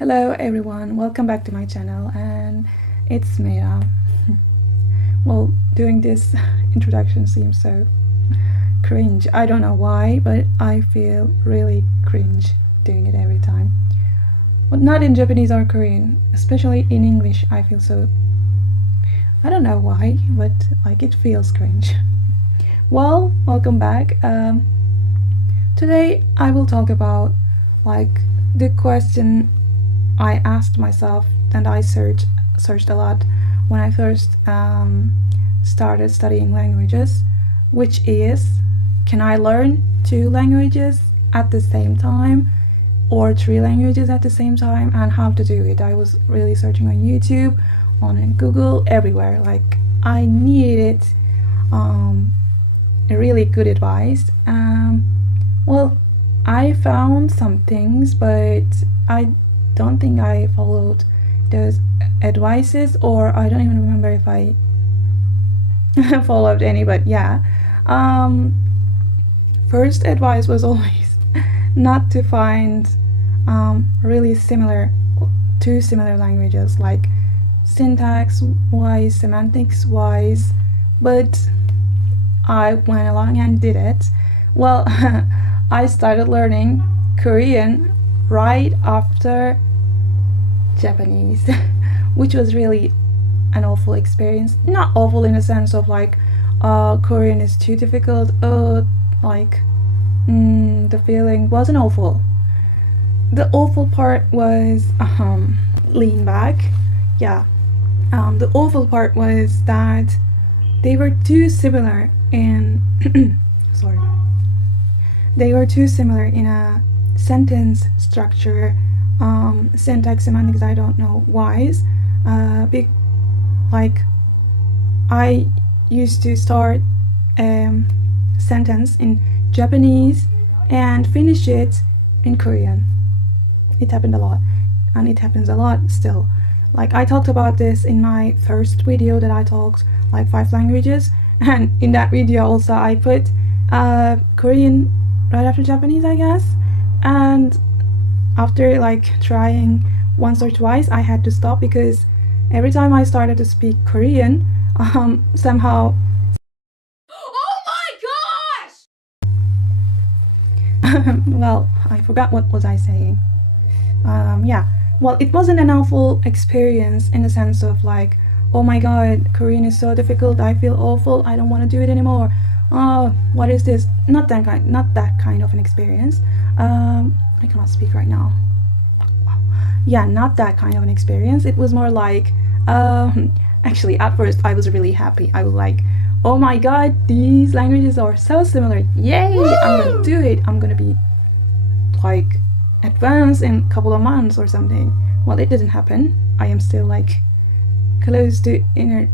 Hello everyone, welcome back to my channel, and it's Mia. Well, doing this introduction seems so cringe. I don't know why, but I feel really cringe doing it every time. But not in Japanese or Korean, especially in English I feel so... I don't know why, but like it feels cringe. Well, welcome back. Today I will talk about like the question I asked myself, and I searched a lot when I first started studying languages, which is, can I learn 2 languages at the same time or 3 languages at the same time, and how to do it. I was really searching on YouTube, on Google, everywhere. Like I needed a really good advice. Well, I found some things, but I don't think I followed those advices, or I don't even remember if I followed any, but yeah. First advice was always not to find really similar, 2 similar languages, like syntax wise, semantics wise, but I went along and did it. Well, I started learning Korean right after Japanese, which was really an awful experience. Not awful in the sense of like, Korean is too difficult. Like, the feeling wasn't awful. The awful part was lean back. Yeah, the awful part was that they were too similar in sorry, they were too similar in a sentence structure, syntax, semantics, I don't know, wise. Like I used to start a sentence in Japanese and finish it in Korean. It happened a lot, and it happens a lot still. Like I talked about this in my first video that I talked like 5 languages, and in that video also I put Korean right after Japanese, I guess. And after like trying once or twice, I had to stop because every time I started to speak Korean, somehow Oh my well, I forgot what was I saying. Yeah, well, it wasn't an awful experience in the sense of like, oh my god, Korean is so difficult, I feel awful, I don't want to do it anymore. Oh, what is this? Not that kind of an experience. I cannot speak right now. Wow. Yeah, not that kind of an experience. It was more like, actually, at first I was really happy. I was like, oh my god, these languages are so similar. Yay! I'm gonna do it. I'm gonna be like advanced in a couple of months or something. Well, it didn't happen. I am still like close to inner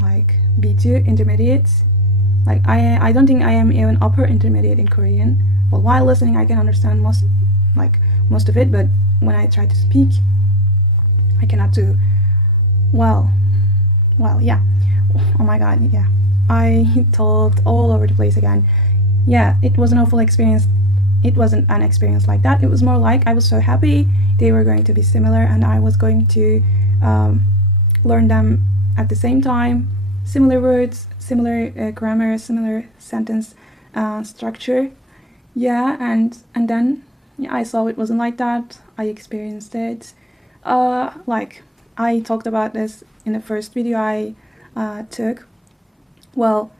like B2 intermediate. Like I don't think I am even upper intermediate in Korean. Well, while listening I can understand most of it, but when I try to speak I cannot do well. Yeah. Oh my god, yeah. I talked all over the place again. Yeah, it was an awful experience. It wasn't an experience like that. It was more like I was so happy they were going to be similar, and I was going to learn them at the same time. Similar words, similar grammar, similar sentence structure. Yeah, and then yeah, I saw it wasn't like that. I experienced it. Like I talked about this in the first video I took. Well,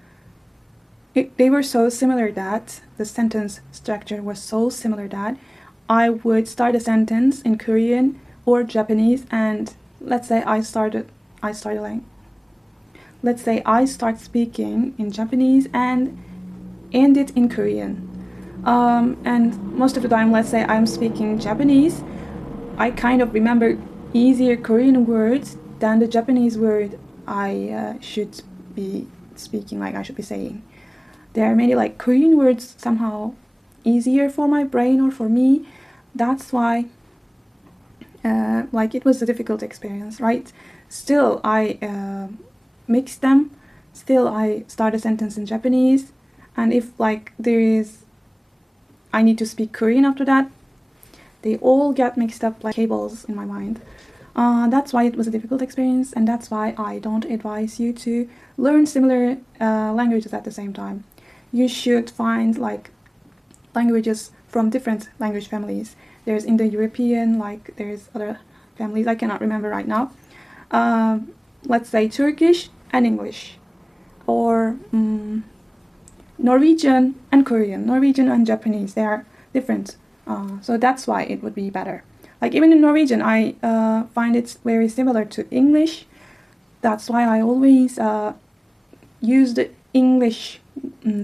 they were so similar that the sentence structure was so similar that I would start a sentence in Korean or Japanese, and let's say I start speaking in Japanese and end it in Korean. And most of the time, let's say I'm speaking Japanese, I kind of remember easier Korean words than the Japanese word I should be speaking, like I should be saying. There are many like Korean words somehow easier for my brain or for me. That's why like it was a difficult experience, right? Still I mix them. Still I start a sentence in Japanese, and if like I need to speak Korean after that, They all get mixed up like cables in my mind. That's why it was a difficult experience, and that's why I don't advise you to learn similar languages at the same time. You should find like languages from different language families. There's Indo-European, like there's other families I cannot remember right now. Let's say Turkish and English, or Norwegian and Korean, Norwegian and Japanese. They are different, so that's why it would be better. Like even in Norwegian, I find it very similar to English. That's why I always use the English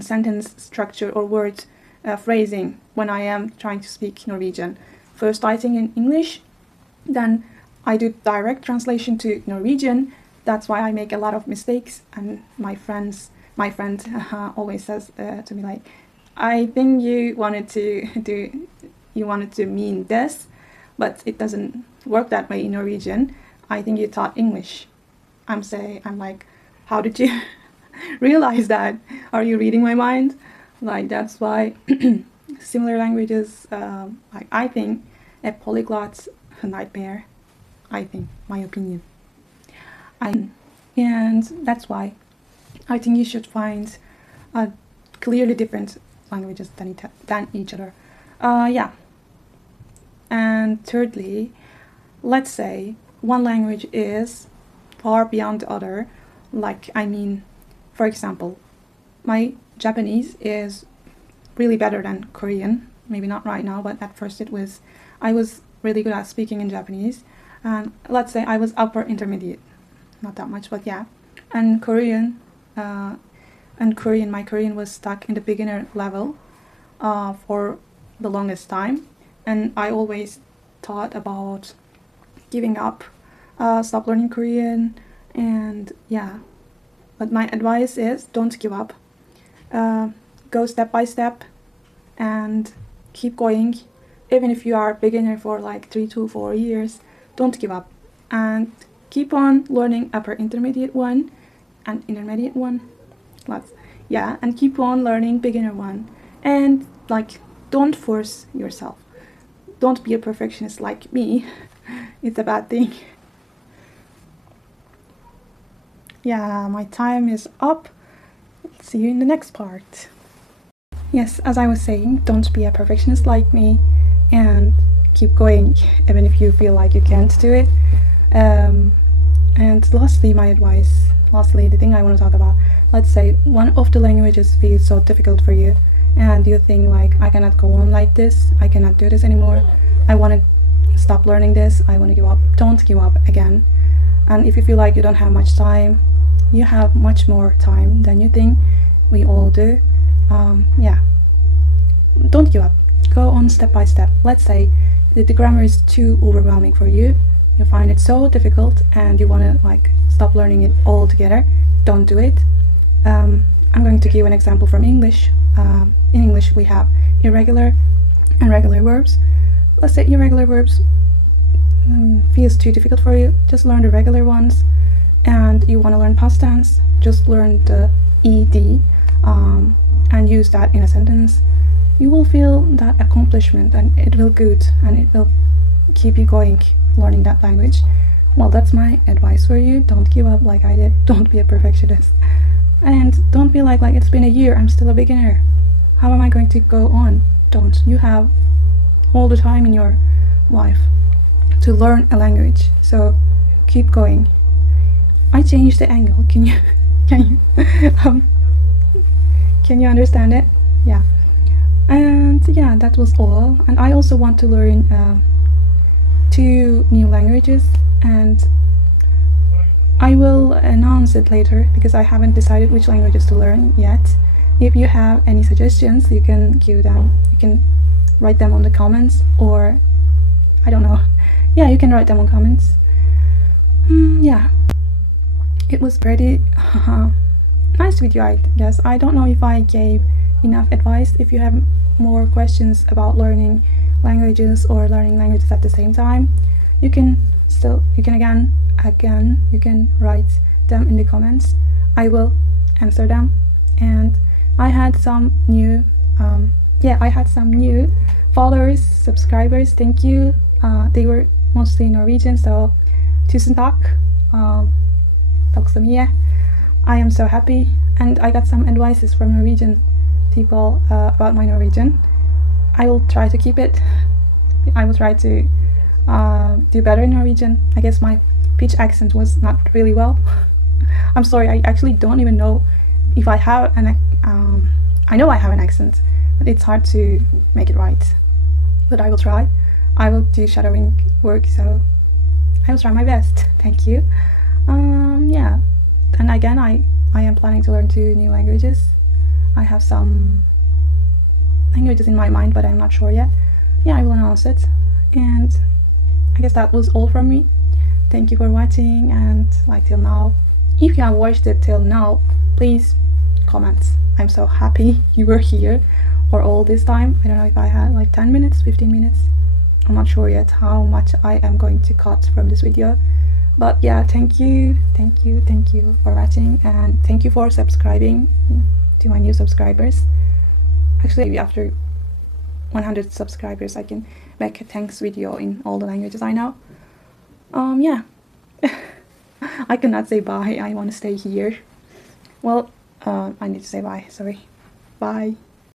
sentence structure or word phrasing when I am trying to speak Norwegian. First I think in English, then I do direct translation to Norwegian. That's why I make a lot of mistakes, and my friend always says to me like, I think you wanted to mean this, but it doesn't work that way in Norwegian. I think you taught English. I'm like, how did you realize that? Are you reading my mind? Like, that's why similar languages, like I think a polyglot's a nightmare. I think, my opinion. And that's why I think you should find clearly different languages than each other. Yeah. And thirdly, let's say one language is far beyond the other. Like, I mean, for example, my Japanese is really better than Korean. Maybe not right now, but at first I was really good at speaking in Japanese. And let's say I was upper intermediate. Not that much, but yeah. And my Korean was stuck in the beginner level for the longest time. And I always thought about giving up, stop learning Korean, and yeah. But my advice is don't give up. Go step by step and keep going. Even if you are a beginner for like 3 to 4 years, don't give up. And keep on learning upper intermediate one and intermediate one. And keep on learning beginner one. And like, don't force yourself. Don't be a perfectionist like me. It's a bad thing. Yeah, my time is up. See you in the next part. Yes, as I was saying, don't be a perfectionist like me and keep going even if you feel like you can't do it. And lastly, the thing I want to talk about, let's say one of the languages feels so difficult for you and you think like, I cannot go on like this, I cannot do this anymore, I want to stop learning this, I want to give up. Don't give up again. And if you feel like you don't have much time, you have much more time than you think. We all do. Yeah, don't give up. Go on step by step. Let's say that the grammar is too overwhelming for you, you find it so difficult and you want to like stop learning it altogether. Don't do it. I'm going to give an example from English. In English we have irregular and regular verbs. Let's say irregular verbs feels too difficult for you, just learn the regular ones. And you want to learn past tense, just learn the ed and use that in a sentence. You will feel that accomplishment and it will good and it will keep you going learning that language. Well, that's my advice for you. Don't give up like I did. Don't be a perfectionist. And don't be like it's been a year, I'm still a beginner. How am I going to go on? Don't. You have all the time in your life to learn a language. So keep going. I changed the angle. Can you understand it? Yeah. And yeah, that was all. And I also want to learn 2 new languages, and I will announce it later because I haven't decided which languages to learn yet. If you have any suggestions, you can give them. You can write them on the comments, or I don't know. Yeah, you can write them on comments. Yeah. It was pretty nice video, I guess. I don't know if I gave enough advice. If you have more questions about learning languages or learning languages at the same time, you can write them in the comments. I will answer them. And I had some new followers, subscribers, thank you. They were mostly Norwegian, so tusen takk. Takk så mye. I am so happy, and I got some advices from Norwegian people about my Norwegian. I will try to keep it. I will try to do better in Norwegian. I guess my pitch accent was not really well. I'm sorry, I actually don't even know if I have an I know I have an accent, but it's hard to make it right. But I will try. I will do shadowing work, so I will try my best. Thank you. Yeah, and again, I am planning to learn 2 new languages. I have some languages in my mind, but I'm not sure yet. Yeah, I will announce it. And I guess that was all from me. Thank you for watching, and like till now. If you have watched it till now, please comment. I'm so happy you were here for all this time. I don't know if I had like 10 minutes, 15 minutes. I'm not sure yet how much I am going to cut from this video. But yeah, thank you for watching, and thank you for subscribing to my new subscribers. Actually, after 100 subscribers, I can make a thanks video in all the languages I know. Yeah. I cannot say bye, I want to stay here. Well, I need to say bye, sorry. Bye.